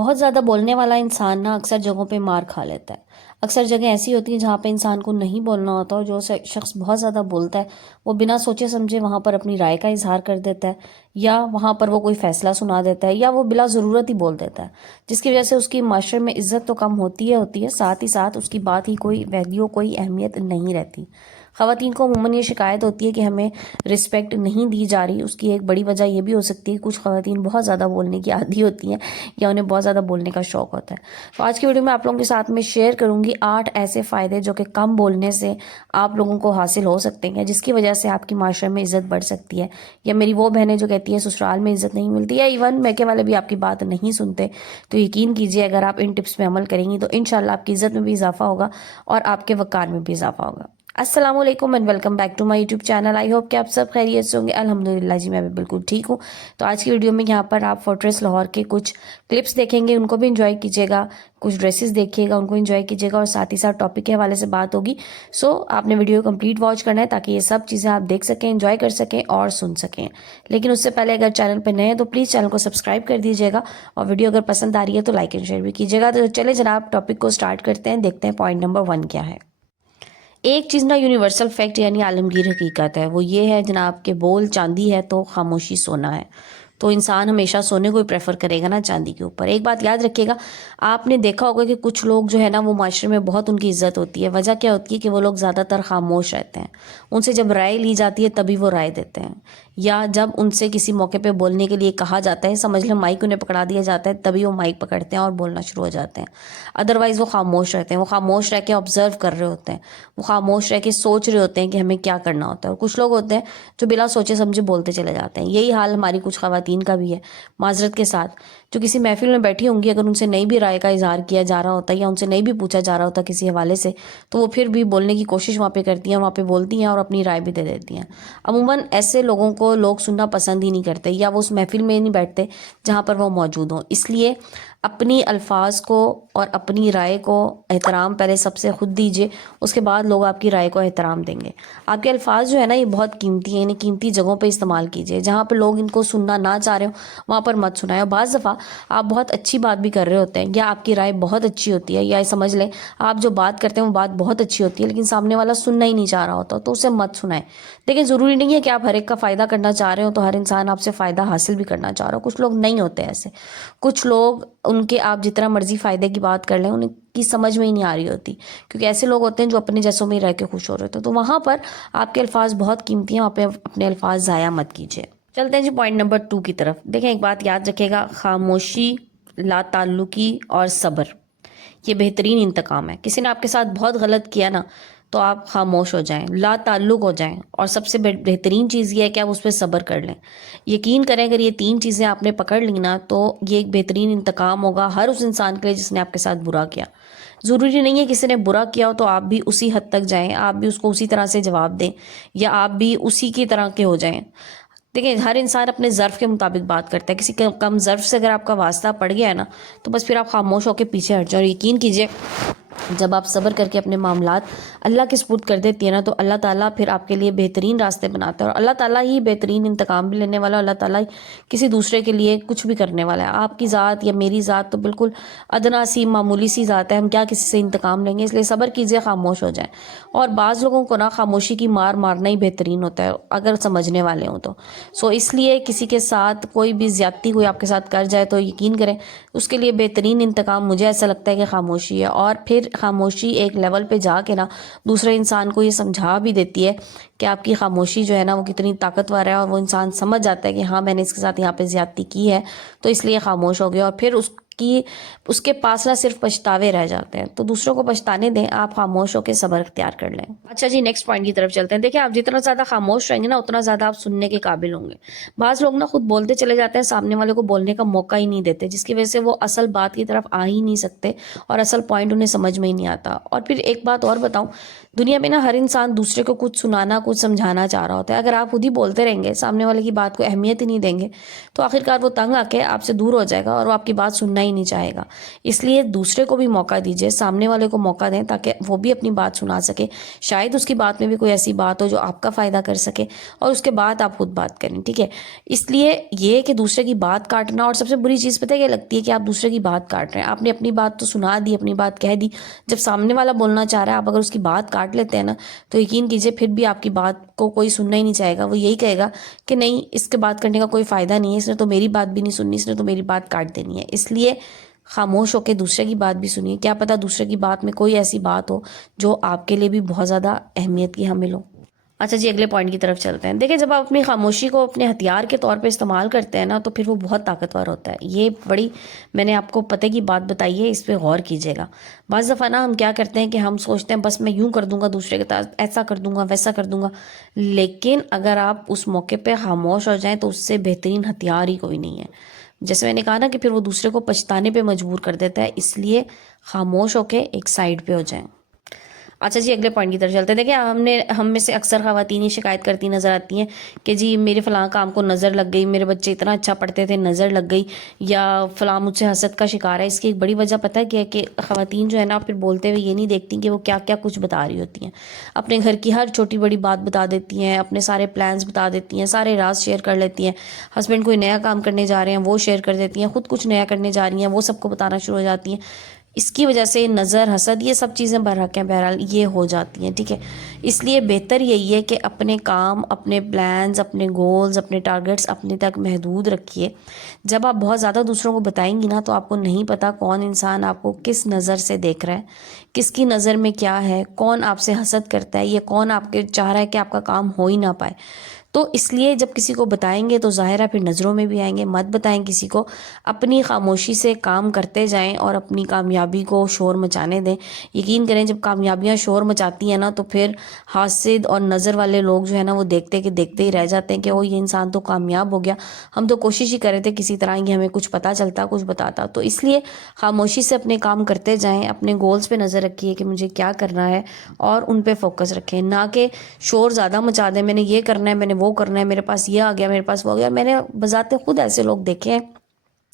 بہت زیادہ بولنے والا انسان نا اکثر جگہوں پہ مار کھا لیتا ہے۔ اکثر جگہ ایسی ہوتی ہیں جہاں پہ انسان کو نہیں بولنا ہوتا، اور جو شخص بہت زیادہ بولتا ہے وہ بنا سوچے سمجھے وہاں پر اپنی رائے کا اظہار کر دیتا ہے، یا وہاں پر وہ کوئی فیصلہ سنا دیتا ہے، یا وہ بلا ضرورت ہی بول دیتا ہے، جس کی وجہ سے اس کی معاشرے میں عزت تو کم ہوتی ہے، ساتھ ہی ساتھ اس کی بات ہی کوئی ویلیو، کوئی اہمیت نہیں رہتی۔ خواتین کو عموماً یہ شکایت ہوتی ہے کہ ہمیں رسپیکٹ نہیں دی جا رہی۔ اس کی ایک بڑی وجہ یہ بھی ہو سکتی ہے کہ کچھ خواتین بہت زیادہ بولنے کی عادی ہوتی ہیں، یا انہیں بہت زیادہ بولنے کا شوق ہوتا ہے۔ تو آج کی ویڈیو میں آپ لوگوں کے ساتھ میں شیئر کروں گی 8 ایسے فائدے جو کہ کم بولنے سے آپ لوگوں کو حاصل ہو سکتے ہیں، جس کی وجہ سے آپ کی معاشرے میں عزت بڑھ سکتی ہے۔ یا میری وہ بہنیں جو کہتی ہیں سسرال میں عزت نہیں ملتی، یا ایون میکے والے بھی آپ کی بات نہیں سنتے، تو یقین کیجئے اگر آپ ان ٹپس پہ عمل کریں گی تو انشاءاللہ آپ کی عزت میں بھی اضافہ ہوگا اور آپ کے وقار میں بھی اضافہ ہوگا۔ السلام علیکم and welcome back to my YouTube channel. I hope کہ آپ سب خیریت سے ہوں گے۔ الحمدللہ جی میں بھی بالکل ٹھیک ہوں۔ تو آج کی ویڈیو میں یہاں پر آپ فورٹریس لاہور کے کچھ کلپس دیکھیں گے، ان کو بھی انجوائے کیجیے گا، کچھ ڈریسز دیکھیے گا، ان کو انجوائے کیجیے گا، اور ساتھ ہی ساتھ ٹاپک کے حوالے سے بات ہوگی۔ سو آپ نے ویڈیو کمپلیٹ واچ کرنا ہے تاکہ یہ سب چیزیں آپ دیکھ سکیں، انجوائے کر سکیں اور سن سکیں۔ لیکن اس سے پہلے اگر چینل پہ نئے ہیں تو پلیز چینل کو سبسکرائب کر دیجیے گا، اور ویڈیو اگر پسند آ رہی ہے تو لائک اینڈ شیئر بھی کیجیے گا۔ تو چلے جناب ٹاپک کو سٹارٹ کرتے ہیں، دیکھتے ہیں پوائنٹ نمبر 1 کیا ہے۔ ایک چیز نا یونیورسل فیکٹ یعنی عالمگیر حقیقت ہے، وہ یہ ہے جناب کہ بول چاندی ہے تو خاموشی سونا ہے۔ تو انسان ہمیشہ سونے کو ہی پریفر کرے گا نا چاندی کے اوپر۔ ایک بات یاد رکھیے گا، آپ نے دیکھا ہوگا کہ کچھ لوگ جو ہے نا وہ معاشرے میں بہت ان کی عزت ہوتی ہے۔ وجہ کیا ہوتی ہے کہ وہ لوگ زیادہ تر خاموش رہتے ہیں، ان سے جب رائے لی جاتی ہے تبھی وہ رائے دیتے ہیں، یا جب ان سے کسی موقع پہ بولنے کے لیے کہا جاتا ہے، سمجھ لیں مائک انہیں پکڑا دیا جاتا ہے، تبھی وہ مائک پکڑتے ہیں اور بولنا شروع ہو جاتے ہیں۔ ادروائز وہ خاموش رہتے ہیں، وہ خاموش رہ کے آبزرو کر رہے ہوتے ہیں، وہ خاموش رہ کے سوچ رہے ہوتے ہیں کہ ہمیں کیا کرنا ہوتا ہے۔ اور کچھ لوگ ہوتے ہیں جو بلا سوچے سمجھے بولتے چلے جاتے ہیں۔ یہی حال ہماری کچھ خواتین کا بھی ہے، معذرت کے ساتھ، جو کسی محفل میں بیٹھی ہوں گی، اگر ان سے نئی بھی رائے کا اظہار کیا جا رہا ہوتا ہے یا ان سے نہیں بھی پوچھا جا رہا ہوتا کسی حوالے سے، تو وہ پھر بھی بولنے کی کوشش وہاں پہ کرتی ہیں، وہاں پہ بولتی ہیں اور اپنی رائے بھی دے دیتی ہیں۔ عموماً ایسے لوگوں کو لوگ سننا پسند ہی نہیں کرتے، یا وہ اس محفل میں نہیں بیٹھتے جہاں پر وہ موجود ہوں۔ اس لیے اپنی الفاظ کو اور اپنی رائے کو احترام پہلے سب سے خود دیجیے، اس کے بعد لوگ آپ کی رائے کو احترام دیں گے۔ آپ کے الفاظ جو ہے نا یہ بہت قیمتی ہیں، انہیں قیمتی جگہوں پہ استعمال کیجیے۔ جہاں پہ لوگ ان کو سننا نہ چاہ رہے ہوں وہاں پر مت سنائیں۔ اور بعض دفعہ آپ بہت اچھی بات بھی کر رہے ہوتے ہیں، یا آپ کی رائے بہت اچھی ہوتی ہے، یا سمجھ لیں آپ جو بات کرتے ہیں وہ بات بہت اچھی ہوتی ہے، لیکن سامنے والا سننا ہی نہیں چاہ رہا ہوتا، تو اسے مت سنائیں۔ دیکھیں ضروری نہیں ہے کہ آپ ہر ایک کا فائدہ کرنا چاہ رہے ہو تو ہر انسان آپ سے فائدہ حاصل بھی کرنا چاہ رہا ہو۔ کچھ لوگ نہیں ہوتے ایسے، کچھ لوگ ان کے آپ جتنا مرضی فائدے کی بات کر لیں، ان کی سمجھ میں ہی نہیں آ رہی ہوتی، کیونکہ ایسے لوگ ہوتے ہیں جو اپنے جیسوں میں ہی رہ کے خوش ہو رہے ہوتے ہیں۔ تو وہاں پر آپ کے الفاظ بہت قیمتی ہیں، وہاں پہ اپنے الفاظ ضائع مت کیجیے۔ چلتے ہیں جی پوائنٹ نمبر 2 کی طرف۔ دیکھیں ایک بات یاد رکھے گا، خاموشی، لا تعلقی اور صبر یہ بہترین انتقام ہے۔ کسی نے آپ کے ساتھ بہت غلط کیا نا تو آپ خاموش ہو جائیں، لا تعلق ہو جائیں، اور سب سے بہترین چیز یہ ہے کہ آپ اس پہ صبر کر لیں۔ یقین کریں اگر یہ 3 چیزیں آپ نے پکڑ لی نا تو یہ ایک بہترین انتقام ہوگا ہر اس انسان کے لیے جس نے آپ کے ساتھ برا کیا۔ ضروری نہیں ہے کسی نے برا کیا ہو تو آپ بھی اسی حد تک جائیں، آپ بھی اس کو اسی طرح سے جواب دیں، یا آپ بھی اسی کی طرح کے ہو جائیں۔ دیکھیں ہر انسان اپنے ظرف کے مطابق بات کرتا ہے، کسی کم ظرف سے اگر آپ کا واسطہ پڑ گیا ہے نا تو بس پھر آپ خاموش ہو کے پیچھے ہٹ جاؤ۔ اور یقین کیجئے جب آپ صبر کر کے اپنے معاملات اللہ کے سپرد کر دیتی ہے نا تو اللہ تعالیٰ پھر آپ کے لیے بہترین راستے بناتا ہے، اور اللہ تعالیٰ ہی بہترین انتقام بھی لینے والا ہے۔ اللہ تعالیٰ کسی دوسرے کے لیے کچھ بھی کرنے والا ہے۔ آپ کی ذات یا میری ذات تو بالکل ادنا سی معمولی سی ذات ہے، ہم کیا کسی سے انتقام لیں گے؟ اس لیے صبر کیجئے، خاموش ہو جائیں۔ اور بعض لوگوں کو نا خاموشی کی مار مارنا ہی بہترین ہوتا ہے اگر سمجھنے والے ہوں تو۔ اس لیے کسی کے ساتھ کوئی بھی زیادتی کوئی آپ کے ساتھ کر جائے تو یقین کریں اس کے لیے بہترین انتقام مجھے ایسا لگتا ہے کہ خاموشی ہے۔ اور پھر خاموشی ایک لیول پہ جا کے نا دوسرے انسان کو یہ سمجھا بھی دیتی ہے کہ آپ کی خاموشی جو ہے نا وہ کتنی طاقتور ہے، اور وہ انسان سمجھ جاتا ہے کہ ہاں میں نے اس کے ساتھ یہاں پہ زیادتی کی ہے تو اس لیے خاموش ہو گیا، اور پھر اس کے پاس نہ صرف پچھتاوے رہ جاتے ہیں۔ تو دوسروں کو پچھتانے دیں، آپ خاموش ہو کے صبر اختیار کر لیں۔ اچھا جی نیکسٹ پوائنٹ کی طرف چلتے ہیں۔ دیکھیں آپ جتنا زیادہ خاموش رہیں گے نا اتنا زیادہ آپ سننے کے قابل ہوں گے۔ بعض لوگ نا خود بولتے چلے جاتے ہیں، سامنے والے کو بولنے کا موقع ہی نہیں دیتے، جس کی وجہ سے وہ اصل بات کی طرف آ ہی نہیں سکتے اور اصل پوائنٹ انہیں سمجھ میں ہی نہیں آتا۔ اور پھر ایک بات اور بتاؤں، دنیا میں نا ہر انسان دوسرے کو کچھ سنانا کچھ سمجھانا چاہ رہا ہوتا ہے۔ اگر آپ خود ہی بولتے رہیں گے، سامنے والے کی بات کو اہمیت ہی نہیں دیں گے تو آخرکار وہ تنگ آ کے آپ سے دور ہو جائے گا اور وہ آپ کی بات سننا ہی ہی نہیں چاہے گا. اس لیے دوسرے کو بھی موقع دیجیے, سامنے والے کو موقع دیں تاکہ وہ بھی اپنی بات سنا سکے. شاید اس کی بات میں بھی کوئی ایسی بات ہو جو آپ کا فائدہ کر سکے, اور اس کے بعد آپ خود بات کریں, ٹھیک ہے. اس لیے یہ کہ دوسرے کی بات کاٹنا, اور سب سے بری چیز پتہ ہے کیا لگتی ہے, کہ آپ دوسرے کی بات کاٹ رہے ہیں. آپ نے اپنی بات تو سنا دی, اپنی بات کہہ دی, جب سامنے والا بولنا چاہ رہا ہے آپ اگر اس کی بات کاٹ لیتے ہیں نا, تو یقین کیجئے پھر بھی آپ کی بات کو کوئی سننا ہی نہیں چاہے گا. وہ یہی کہے گا کہ نہیں, اس کے بات کرنے کا کوئی فائدہ نہیں ہے, اس نے تو میری بات بھی نہیں سننی, اس نے تو میری بات کاٹ دینی ہے. اس لیے خاموش ہو کے دوسرے کی بات بھی سنیے. کیا پتہ دوسرے کی بات میں کوئی ایسی بات ہو جو آپ کے لیے بھی بہت زیادہ اہمیت کی حامل ہو. اچھا جی, اگلے پوائنٹ کی طرف چلتے ہیں. دیکھیں, جب آپ اپنی خاموشی کو اپنے ہتھیار کے طور پہ استعمال کرتے ہیں نا, تو پھر وہ بہت طاقتور ہوتا ہے. یہ بڑی میں نے آپ کو پتہ کی بات بتائی ہے, اس پہ غور کیجیے گا. بعض دفعہ نا ہم کیا کرتے ہیں کہ ہم سوچتے ہیں بس میں یوں کر دوں گا دوسرے کے ساتھ, ایسا کر دوں گا, ویسا کر دوں گا. لیکن اگر آپ اس موقع پہ خاموش ہو جائیں تو اس سے بہترین ہتھیار ہی کوئی نہیں ہے. جیسے میں نے کہا نا کہ پھر وہ دوسرے کو پچھتانے پہ مجبور کر دیتا ہے. اس لیے خاموش ہو کے ایک سائڈ پہ ہو جائیں. اچھا جی, اگلے پوائنٹ کی طرف چلتے ہیں. دیکھیں, ہم میں سے اکثر خواتین شکایت کرتی نظر آتی ہیں کہ جی میرے فلاں کام کو نظر لگ گئی, میرے بچے اتنا اچھا پڑھتے تھے نظر لگ گئی, یا فلاں مجھ سے حسد کا شکار ہے. اس کی ایک بڑی وجہ پتہ ہے کیا ہے, کہ خواتین جو ہے نا پھر بولتے ہوئے یہ نہیں دیکھتی کہ وہ کیا کیا کچھ بتا رہی ہوتی ہیں. اپنے گھر کی ہر چھوٹی بڑی بات بتا دیتی ہیں, اپنے سارے پلانز بتا دیتی ہیں, سارے راز شیئر کر لیتی ہیں. ہسبینڈ کوئی نیا کام کرنے جا رہے ہیں وہ شیئر کر دیتی ہیں, خود کچھ نیا کرنے جا رہی ہیں وہ سب کو بتانا شروع ہو جاتی ہیں. اس کی وجہ سے نظر, حسد, یہ سب چیزیں برحق ہیں, بہرحال یہ ہو جاتی ہیں, ٹھیک ہے. اس لیے بہتر یہی ہے کہ اپنے کام, اپنے پلانز, اپنے گولز, اپنے ٹارگٹس اپنے تک محدود رکھیے. جب آپ بہت زیادہ دوسروں کو بتائیں گی نا, تو آپ کو نہیں پتا کون انسان آپ کو کس نظر سے دیکھ رہا ہے, کس کی نظر میں کیا ہے, کون آپ سے حسد کرتا ہے, یا کون آپ کے چاہ رہا ہے کہ آپ کا کام ہو ہی نہ پائے. تو اس لیے جب کسی کو بتائیں گے تو ظاہر ہے پھر نظروں میں بھی آئیں گے. مت بتائیں کسی کو, اپنی خاموشی سے کام کرتے جائیں اور اپنی کامیابی کو شور مچانے دیں. یقین کریں, جب کامیابیاں شور مچاتی ہیں نا, تو پھر حاسد اور نظر والے لوگ جو ہے نا وہ دیکھتے کہ دیکھتے ہی رہ جاتے ہیں کہ وہ یہ انسان تو کامیاب ہو گیا, ہم تو کوشش ہی کر رہے تھے کسی طرح یہ ہمیں کچھ پتہ چلتا, کچھ بتاتا. تو اس لیے خاموشی سے اپنے کام کرتے جائیں, اپنے گولز پہ نظر رکھیے کہ مجھے کیا کرنا ہے, اور ان پہ فوکس رکھیں. نہ کہ شور زیادہ مچا دیں, میں نے یہ کرنا ہے, میں نے وہ کرنا ہے, میرے پاس یہ آ گیا, میرے پاس وہ آ گیا. میں نے بذات خود ایسے لوگ دیکھے ہیں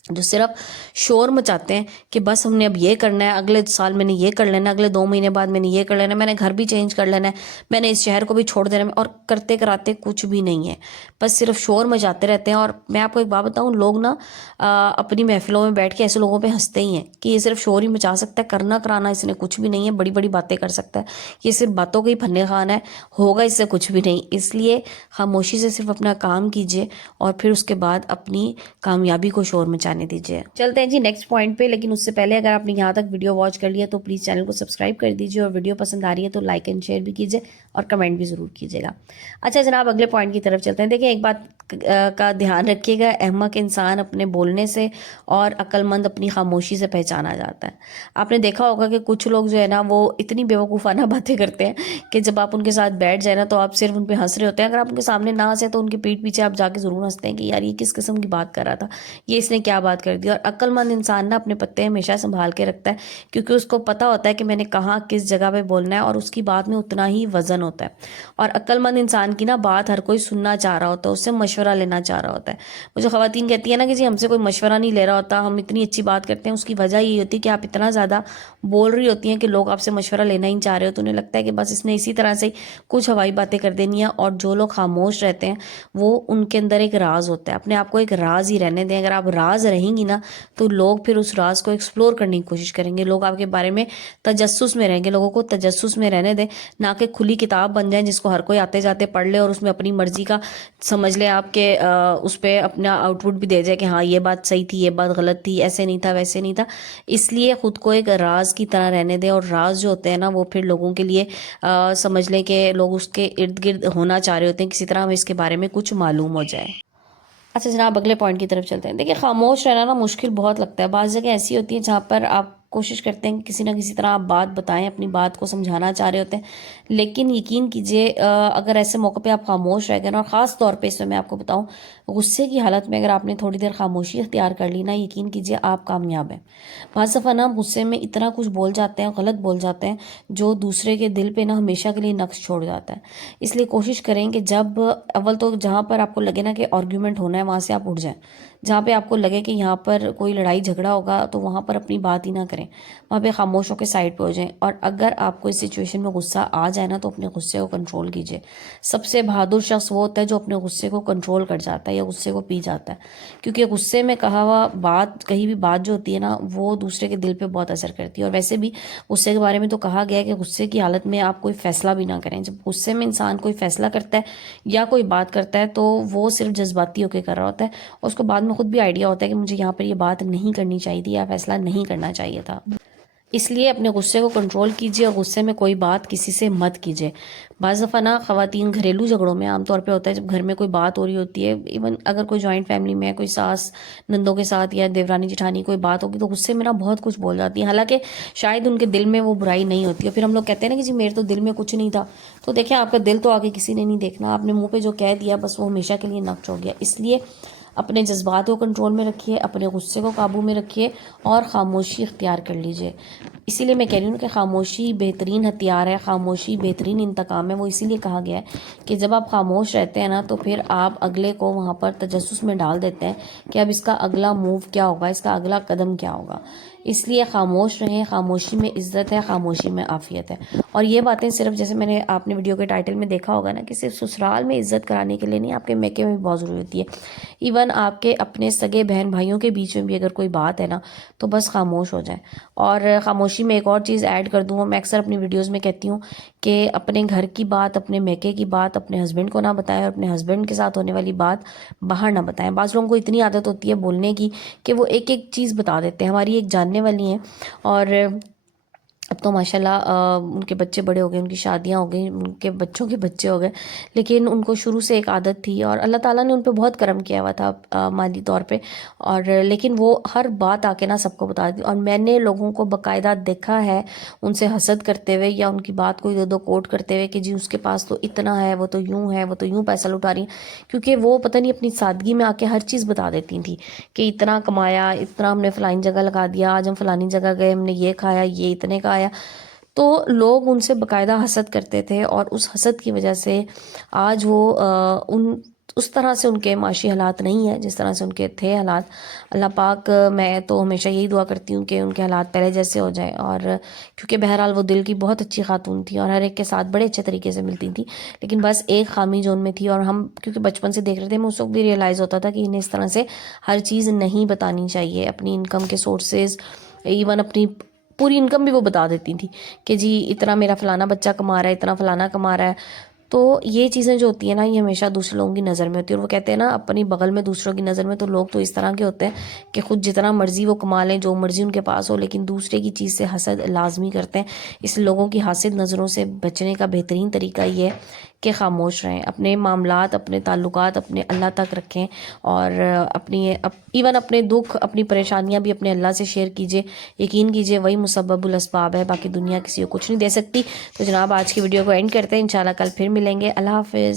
جو صرف شور مچاتے ہیں کہ بس ہم نے اب یہ کرنا ہے, اگلے سال میں نے یہ کر لینا ہے, اگلے 2 مہینے بعد میں نے یہ کر لینا ہے, میں نے گھر بھی چینج کر لینا ہے, میں نے اس شہر کو بھی چھوڑ دینا ہے, اور کرتے کراتے کچھ بھی نہیں ہے, بس صرف شور مچاتے رہتے ہیں. اور میں آپ کو ایک بات بتاؤں, لوگ نا اپنی محفلوں میں بیٹھ کے ایسے لوگوں پہ ہنستے ہی ہیں کہ یہ صرف شور ہی مچا سکتا ہے, کرنا کرانا اس نے کچھ بھی نہیں ہے, بڑی بڑی باتیں کر سکتا ہے, یہ صرف باتوں کا ہی پھنے خان ہے, ہوگا اس سے کچھ بھی نہیں. اس لیے خاموشی سے صرف اپنا کام کیجیے, اور پھر اس کے بعد اپنی کامیابی کو شور مچانے دیجیے. چلتے ہیں جی نیکسٹ پوائنٹ پہ, لیکن اس سے پہلے اگر آپ نے یہاں تک ویڈیو واچ کر لیا تو پلیز چینل کو سبسکرائب کر دیجیے, اور ویڈیو پسند آ رہی ہے تو لائک اینڈ شیئر بھی کیجیے, اور کمنٹ بھی ضرور کیجیے گا. اچھا جناب, اگلے پوائنٹ کی طرف چلتے ہیں. دیکھیں, ایک بات کا دھیان رکھیے گا, احمق انسان اپنے بولنے سے اور عقل مند اپنی خاموشی سے پہچانا جاتا ہے. آپ نے دیکھا ہوگا کہ کچھ لوگ جو ہے نا وہ اتنی بیوقوفانہ باتیں کرتے ہیں کہ جب آپ ان کے ساتھ بیٹھ جائیں نا تو آپ صرف ان پہ ہنس رہے ہوتے ہیں. اگر آپ ان کے سامنے نہ ہنسیں تو ان کی پیٹھ پیچھے آپ جا کے ضرور ہنستے ہیں کہ یار یہ کس قسم کی بات کر رہا تھا, یہ اس نے کیا بات کر دی. اور عقل مند انسان نا اپنے پتے ہمیشہ سنبھال کے رکھتا ہے, کیونکہ اس کو پتہ ہوتا ہے کہ میں نے کہاں کس جگہ پہ بولنا ہے, اور اس کی بات میں اتنا ہی وزن ہوتا ہے. اور عقل مند انسان کی نا بات ہر کوئی سننا چاہ رہا ہوتا ہے, اس سے مشورہ لینا چاہ رہا ہوتا ہے. مجھے خواتین کہتی ہیں نا کہ جی ہم سے کوئی مشورہ نہیں لے رہا ہوتا, ہم اتنی اچھی بات کرتے ہیں. اس کی وجہ یہ ہوتی ہے کہ آپ اتنا زیادہ بول رہی ہوتی ہیں کہ لوگ آپ سے مشورہ لینا ہی چاہ رہے ہو, تو انہیں لگتا ہے کہ بس اس نے اسی طرح سے کچھ ہوائی باتیں کر دینی ہیں. اور جو لوگ خاموش رہتے ہیں وہ ان کے اندر ایک راز ہوتا ہے, اپنے آپ کو ایک راز ہی رہنے دیں. اگر آپ راز رہیں گی نا تو لوگ پھر اس راز کو ایکسپلور کرنے کی کوشش کریں گے, لوگ آپ کے بارے میں تجسس میں رہیں گے. لوگوں کو تجسس میں رہنے دیں, نہ کہ کھلی کتاب بن جائیں جس کو ہر کوئی آتے جاتے پڑھ لے اور اس میں اپنی مرضی کا سمجھ لیں آپ کے اس پہ اپنا آؤٹ پٹ بھی دے جائے کہ ہاں یہ بات صحیح تھی, یہ بات غلط تھی, ایسے نہیں تھا, ویسے نہیں تھا. اس لیے خود کو ایک راز کی طرح رہنے دیں, اور راز جو ہوتے ہیں نا وہ پھر لوگوں کے لیے سمجھ لیں کہ لوگ اس کے ارد گرد ہونا چاہ رہے ہوتے ہیں, کسی طرح ہمیں اس کے بارے میں کچھ معلوم ہو جائے. اچھا جناب, اگلے پوائنٹ کی طرف چلتے ہیں. دیکھیں, خاموش رہنا نا مشکل بہت لگتا ہے. بعض جگہ ایسی ہوتی ہیں جہاں پر آپ کوشش کرتے ہیں کہ کسی نہ کسی طرح آپ بات بتائیں, اپنی بات کو سمجھانا چاہ رہے ہوتے ہیں, لیکن یقین کیجئے اگر ایسے موقع پہ آپ خاموش رہ گئے نا, اور خاص طور پہ اس میں آپ کو بتاؤں غصے کی حالت میں اگر آپ نے تھوڑی دیر خاموشی اختیار کر لی نا، یقین کیجیے آپ کامیاب ہیں۔ بعض دفعہ نا ہم غصے میں اتنا کچھ بول جاتے ہیں، غلط بول جاتے ہیں، جو دوسرے کے دل پہ نا ہمیشہ کے لیے نقش چھوڑ جاتا ہے۔ اس لیے کوشش کریں کہ جب اول تو جہاں پر آپ کو لگے نا کہ آرگیومنٹ ہونا ہے وہاں سے آپ اٹھ جائیں۔ جہاں پہ آپ کو لگے کہ یہاں پر کوئی لڑائی جھگڑا ہوگا تو وہاں پر اپنی بات ہی نہ کریں، وہاں پہ خاموش ہو کے سائڈ پہ ہو جائیں۔ اور اگر آپ کو اس سچویشن میں غصہ آ جائے نا تو اپنے غصے کو کنٹرول کیجیے۔ سب سے بہادر شخص وہ ہوتا ہے جو اپنے غصے کو کنٹرول کر جاتا ہے یا غصے کو پی جاتا ہے، کیونکہ غصے میں کہا ہوا بات، کہیں بھی بات جو ہوتی ہے نا وہ دوسرے کے دل پہ بہت اثر کرتی ہے۔ اور ویسے بھی غصے کے بارے میں تو کہا گیا ہے کہ غصے کی حالت میں آپ کوئی فیصلہ بھی نہ کریں۔ جب غصے میں انسان کوئی فیصلہ کرتا ہے یا کوئی بات کرتا ہے تو وہ صرف جذباتی ہو کے کر رہا ہوتا ہے، اور اس کو بعد میں خود بھی آئیڈیا ہوتا ہے کہ مجھے یہاں پر یہ بات نہیں کرنی چاہیے تھی یا فیصلہ نہیں کرنا چاہیے تھا۔ اس لیے اپنے غصے کو کنٹرول کیجیے اور غصے میں کوئی بات کسی سے مت کیجیے۔ بعض دفعہ نا خواتین گھریلو جھگڑوں میں عام طور پہ ہوتا ہے، جب گھر میں کوئی بات ہو رہی ہوتی ہے، ایون اگر کوئی جوائنٹ فیملی میں ہے، کوئی ساس نندوں کے ساتھ یا دیورانی جٹھانی کوئی بات ہوگی تو غصے میں نا بہت کچھ بول جاتی ہیں، حالانکہ شاید ان کے دل میں وہ برائی نہیں ہوتی ہے۔ پھر ہم لوگ کہتے ہیں نا کہ جی میرے تو دل میں کچھ نہیں تھا، تو دیکھیں آپ کا دل تو آگے کسی نے نہیں دیکھنا، آپ نے منہ پہ جو کہہ دیا بس وہ ہمیشہ کے لیے نقش ہو گیا۔ اس لیے اپنے جذبات کو کنٹرول میں رکھیے، اپنے غصے کو قابو میں رکھیے اور خاموشی اختیار کر لیجیے۔ اسی لیے میں کہہ رہی ہوں کہ خاموشی بہترین ہتھیار ہے، خاموشی بہترین انتقام ہے۔ وہ اسی لیے کہا گیا ہے کہ جب آپ خاموش رہتے ہیں نا تو پھر آپ اگلے کو وہاں پر تجسس میں ڈال دیتے ہیں کہ اب اس کا اگلا موو کیا ہوگا، اس کا اگلا قدم کیا ہوگا۔ اس لیے خاموش رہیں، خاموشی میں عزت ہے، خاموشی میں عافیت ہے۔ اور یہ باتیں صرف جیسے آپ نے ویڈیو کے ٹائٹل میں دیکھا ہوگا نا کہ صرف سسرال میں عزت کرانے کے لیے نہیں، آپ کے میکے میں بھی بہت ضروری ہوتی ہے۔ ایون آپ کے اپنے سگے بہن بھائیوں کے بیچ میں بھی اگر کوئی بات ہے نا تو بس خاموش ہو جائیں۔ اور خاموشی میں ایک اور چیز ایڈ کر دوں، میں اکثر اپنی ویڈیوز میں کہتی ہوں کہ اپنے گھر کی بات، اپنے میکے کی بات اپنے ہسبینڈ کو نہ بتائیں، اور اپنے ہسبینڈ کے ساتھ ہونے والی بات باہر نہ بتائیں۔ بعض لوگوں کو اتنی عادت ہوتی ہے بولنے کی کہ وہ ایک ایک چیز بتا دیتے ہیں۔ ہماری ایک جاننے والی ہیں، اور اب تو ماشاءاللہ ان کے بچے بڑے ہو گئے، ان کی شادیاں ہو گئیں، ان کے بچوں کے بچے ہو گئے، لیکن ان کو شروع سے ایک عادت تھی اور اللہ تعالیٰ نے ان پہ بہت کرم کیا ہوا تھا مالی طور پہ، اور لیکن وہ ہر بات آ کے نا سب کو بتا دی۔ اور میں نے لوگوں کو باقاعدہ دیکھا ہے ان سے حسد کرتے ہوئے یا ان کی بات کو ادھر ادھر کوٹ کرتے ہوئے کہ جی اس کے پاس تو اتنا ہے، وہ تو یوں ہے، وہ تو یوں پیسہ لٹا رہی ہیں، کیونکہ وہ پتہ نہیں اپنی سادگی میں آ کے ہر چیز بتا دیتی تھیں کہ اتنا کمایا، اتنا ہم نے فلانی جگہ لگا دیا، آج ہم فلانی جگہ گئے، ہم نے یہ کھایا، یہ اتنے کا آیا۔ تو لوگ ان سے باقاعدہ حسد کرتے تھے، اور اس حسد کی وجہ سے آج وہ اس طرح سے ان کے معاشی حالات نہیں ہیں جس طرح سے ان کے تھے حالات۔ اللہ پاک، میں تو ہمیشہ یہی دعا کرتی ہوں کہ ان کے حالات پہلے جیسے ہو جائیں، اور کیونکہ بہرحال وہ دل کی بہت اچھی خاتون تھی اور ہر ایک کے ساتھ بڑے اچھے طریقے سے ملتی تھی، لیکن بس ایک خامی جو ان میں تھی، اور ہم کیونکہ بچپن سے دیکھ رہے تھے، میں اس وقت بھی ریئلائز ہوتا تھا کہ انہیں اس طرح سے ہر چیز نہیں بتانی چاہیے، اپنی انکم کے سورسز، ایون اپنی پوری انکم بھی وہ بتا دیتی تھی کہ جی اتنا میرا فلانا بچہ کما رہا ہے، اتنا فلانا کما رہا ہے۔ تو یہ چیزیں جو ہوتی ہیں نا یہ ہمیشہ دوسرے لوگوں کی نظر میں ہوتی ہے، اور وہ کہتے ہیں نا اپنی بغل میں دوسروں کی نظر میں، تو لوگ تو اس طرح کے ہوتے ہیں کہ خود جتنا مرضی وہ کما لیں، جو مرضی ان کے پاس ہو، لیکن دوسرے کی چیز سے حسد لازمی کرتے ہیں۔ اس لوگوں کی حاسد نظروں سے بچنے کا بہترین طریقہ یہ ہے کہ خاموش رہیں، اپنے معاملات، اپنے تعلقات اپنے اللہ تک رکھیں، اور ایون اپنے دکھ، اپنی پریشانیاں بھی اپنے اللہ سے شیئر کیجئے۔ یقین کیجئے وہی مسبب الاسباب ہے، باقی دنیا کسی کو کچھ نہیں دے سکتی۔ تو جناب آج کی ویڈیو کو اینڈ کرتے ہیں، انشاءاللہ کل پھر ملیں گے۔ اللہ حافظ۔